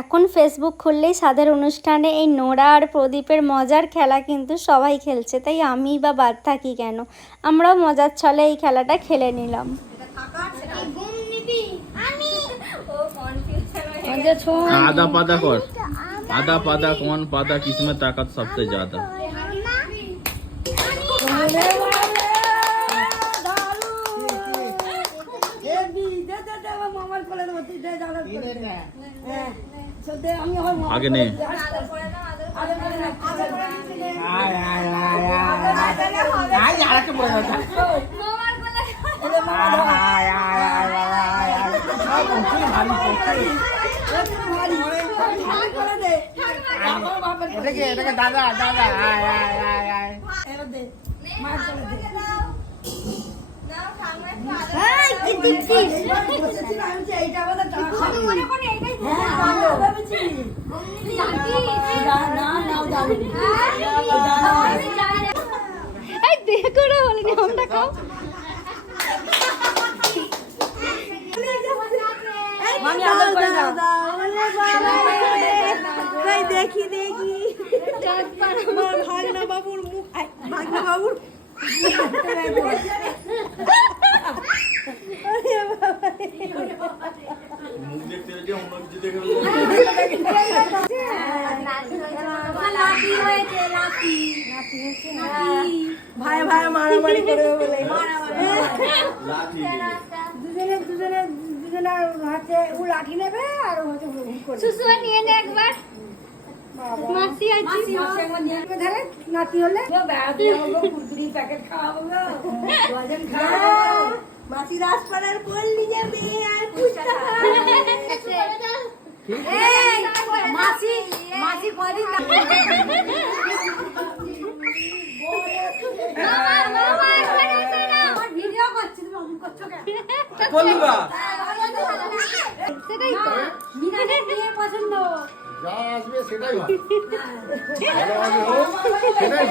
এখন ফেসবুক খুললেই স্বাদের অনুষ্ঠানে এই নোরা আর প্রদীপের মজার খেলা কিন্তু সবাই খেলছে, তাই আমি বা বাদ থাকি কেন? আমরাও মজার ছলে এই খেলাটা খেলে নিলাম। आधा पादा कर, आधा पादा कौन पादा किसमें ताकत सबसे ज्यादा? आगे नहीं দাদা দাদা দেখি দেখি ভাগনা বাবুর মুখ, ভাগনা বাবুর ভাই ভাই মারামারি করবে বলে দুজনে দুজনে দুজনের হাতে ও লাঠি নেবে আর হচ্ছে সুসুয়া নিয়ে নে একবার। মাসি আছে ধরে নাতি হলে কুরকুরি প্যাকেট খাওয়াবো গো, ওজন খাওয়াবো। মাসি রাজপাড়ার বললি যাবে আর পুষ্টা এই মাসি মাসি কদিন ভিডিও করছি, তুমি করছো কেন বলবা? সেটাই তো মিনাদের বিয়ে পছন্দ, যা আসবে সেটাই ভালো, সেটাই